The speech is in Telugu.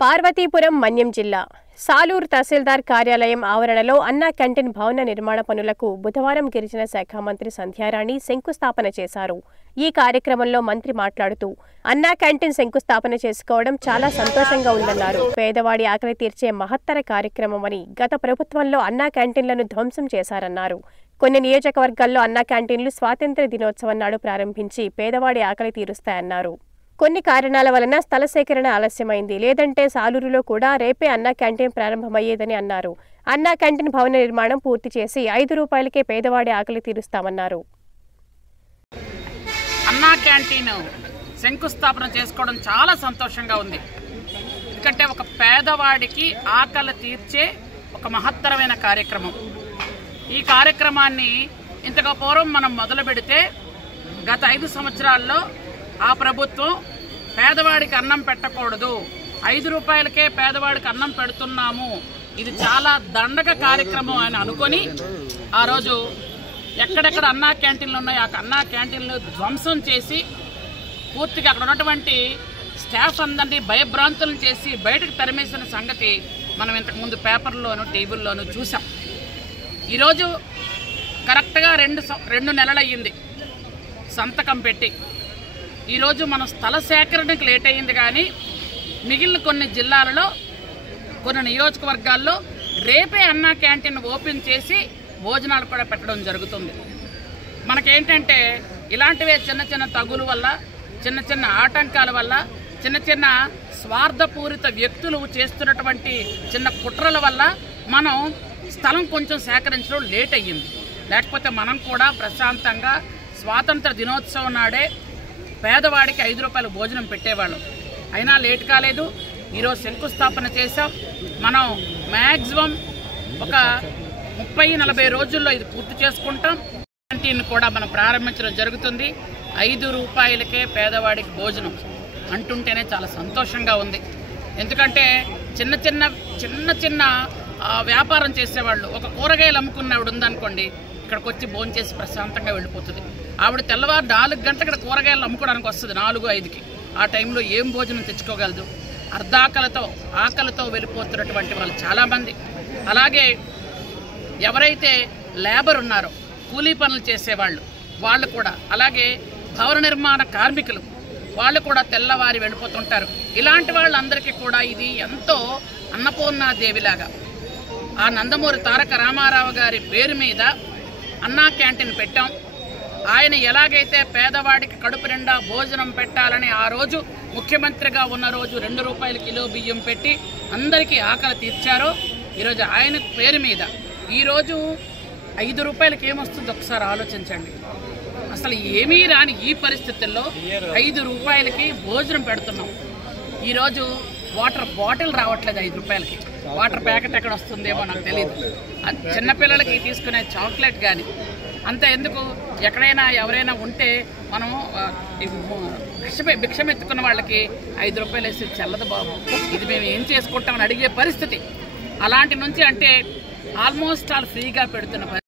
పార్వతీపురం మన్యం జిల్లా సాలూరు తహసీల్దార్ కార్యాలయం ఆవరణలో అన్నా క్యాంటీన్ భవన నిర్మాణ పనులకు బుధవారం గిరిజన శాఖ మంత్రి సంధ్యారాణి శంకుస్థాపన చేశారు. ఈ కార్యక్రమంలో మంత్రి మాట్లాడుతూ అన్నా క్యాంటీన్ శంకుస్థాపన చేసుకోవడం చాలా సంతోషంగా ఉందన్నారు. పేదవాడి ఆకలి తీర్చే మహత్తర కార్యక్రమమని, గత ప్రభుత్వంలో అన్నా క్యాంటీన్లను ధ్వంసం చేశారన్నారు. కొన్ని నియోజకవర్గాల్లో అన్నా క్యాంటీన్లు స్వాతంత్ర్య దినోత్సవం నాడు ప్రారంభించి పేదవాడి ఆకలి తీరుస్తాయన్నారు. కొన్ని కారణాల వలన స్థల సేకరణ ఆలస్యమైంది, లేదంటే సాలూరులో కూడా రేపే అన్నా క్యాంటీన్ ప్రారంభమయ్యేదని అన్నారు. అన్నా క్యాంటీన్ భవన నిర్మాణం పూర్తి చేసి ₹5కే పేదవాడి ఆకలి తీరుస్తామన్నారు. అన్నా క్యాంటీన్ శంకుస్థాపన చేసుకోవడం చాలా సంతోషంగా ఉంది. ఎందుకంటే ఒక పేదవాడికి ఆకలి తీర్చే ఒక మహత్తరమైన కార్యక్రమం. ఈ కార్యక్రమాన్ని ఇంతగా పూర్వం మనం మొదలు పెడితే గత 5 సంవత్సరాల్లో ఆ ప్రభుత్వం పేదవాడికి అన్నం పెట్టకూడదు, ₹5కే పేదవాడికి అన్నం పెడుతున్నాము, ఇది చాలా దండగ కార్యక్రమం అని అనుకొని ఆ రోజు ఎక్కడెక్కడ అన్నా క్యాంటీన్లు ఉన్నాయో ఆ అన్నా క్యాంటీన్లు ధ్వంసం చేసి పూర్తిగా అక్కడ ఉన్నటువంటి స్టాఫ్ అందరినీ భయభ్రాంతులను చేసి బయటకు తరిమేసిన సంగతి మనం ఇంతకుముందు పేపర్లోను టీవీల్లోనూ చూసాం. ఈరోజు కరెక్ట్గా 2 నెలలు అయ్యింది సంతకం పెట్టి. ఈరోజు మనం స్థల సేకరణకు లేట్ అయ్యింది, కానీ మిగిలిన కొన్ని జిల్లాలలో కొన్ని నియోజకవర్గాల్లో రేపే అన్నా క్యాంటీన్ ఓపెన్ చేసి భోజనాలు కూడా పెట్టడం జరుగుతుంది. మనకేంటంటే ఇలాంటివే చిన్న చిన్న తగుల వల్ల, చిన్న చిన్న ఆటంకాల వల్ల, చిన్న చిన్న స్వార్థపూరిత వ్యక్తులు చేస్తున్నటువంటి చిన్న కుట్రల వల్ల మనం స్థలం కొంచెం సేకరించడం లేట్ అయ్యింది. లేకపోతే మనం కూడా ప్రశాంతంగా స్వాతంత్ర దినోత్సవం నాడే పేదవాడికి ₹5 భోజనం పెట్టేవాళ్ళం. అయినా లేట్ కాలేదు. ఈరోజు శంకుస్థాపన చేసాం. మనం మ్యాక్సిమం ఒక 30-40 రోజుల్లో ఇది పూర్తి చేసుకుంటాం. క్యాంటీన్ కూడా మనం ప్రారంభించడం జరుగుతుంది. ₹5కే పేదవాడికి భోజనం అంటుంటేనే చాలా సంతోషంగా ఉంది. ఎందుకంటే చిన్న చిన్న వ్యాపారం చేసేవాళ్ళు, ఒక కూరగాయలు అమ్ముకున్నవాడు ఉందనుకోండి, ఇక్కడికి వచ్చి భోజనం చేసి ప్రశాంతంగా వెళ్ళిపోతుంది. ఆవిడ తెల్లవారు 4 గంటల ఇక్కడ కూరగాయలు అమ్ముకోవడానికి వస్తుంది, 4-5కి. ఆ టైంలో ఏం భోజనం తెచ్చుకోగలదు? ఆకలితో వెళ్ళిపోతున్నటువంటి వాళ్ళు చాలామంది. అలాగే ఎవరైతే లేబర్ ఉన్నారో, కూలీ పనులు చేసేవాళ్ళు, వాళ్ళు కూడా, అలాగే భవన నిర్మాణ కార్మికులు, వాళ్ళు కూడా తెల్లవారి వెళ్ళిపోతుంటారు. ఇలాంటి వాళ్ళందరికీ కూడా ఇది ఎంతో అన్నపూర్ణాదేవిలాగా ఆ నందమూరి తారక రామారావు గారి పేరు మీద అన్నా క్యాంటీన్ పెట్టాం. ఆయన ఎలాగైతే పేదవాడికి కడుపు నిండా భోజనం పెట్టాలని ఆ రోజు ముఖ్యమంత్రిగా ఉన్న రోజు ₹2 కిలో బియ్యం పెట్టి అందరికీ ఆకలి తీర్చారో, ఈరోజు ఆయన పేరు మీద ఈరోజు ₹5కి ఏమొస్తుందో ఒకసారి ఆలోచించండి. అసలు ఏమీ రాని ఈ పరిస్థితుల్లో ₹5కి భోజనం పెడుతున్నాం. ఈరోజు వాటర్ బాటిల్ రావట్లేదు ₹5కి. వాటర్ ప్యాకెట్ ఎక్కడ వస్తుందేమో నాకు తెలియదు. చిన్నపిల్లలకి తీసుకునే చాక్లెట్ కానీ అంతే. ఎందుకు? ఎక్కడైనా ఎవరైనా ఉంటే మనం భిక్షమెత్తుకున్న వాళ్ళకి ₹5 వేస్తే చల్లదు బాబు, ఇది మేము ఏం చేసుకుంటామని అడిగే పరిస్థితి. అలాంటి నుంచి అంటే ఆల్మోస్ట్ ఆల్ ఫ్రీగా పెడుతున్న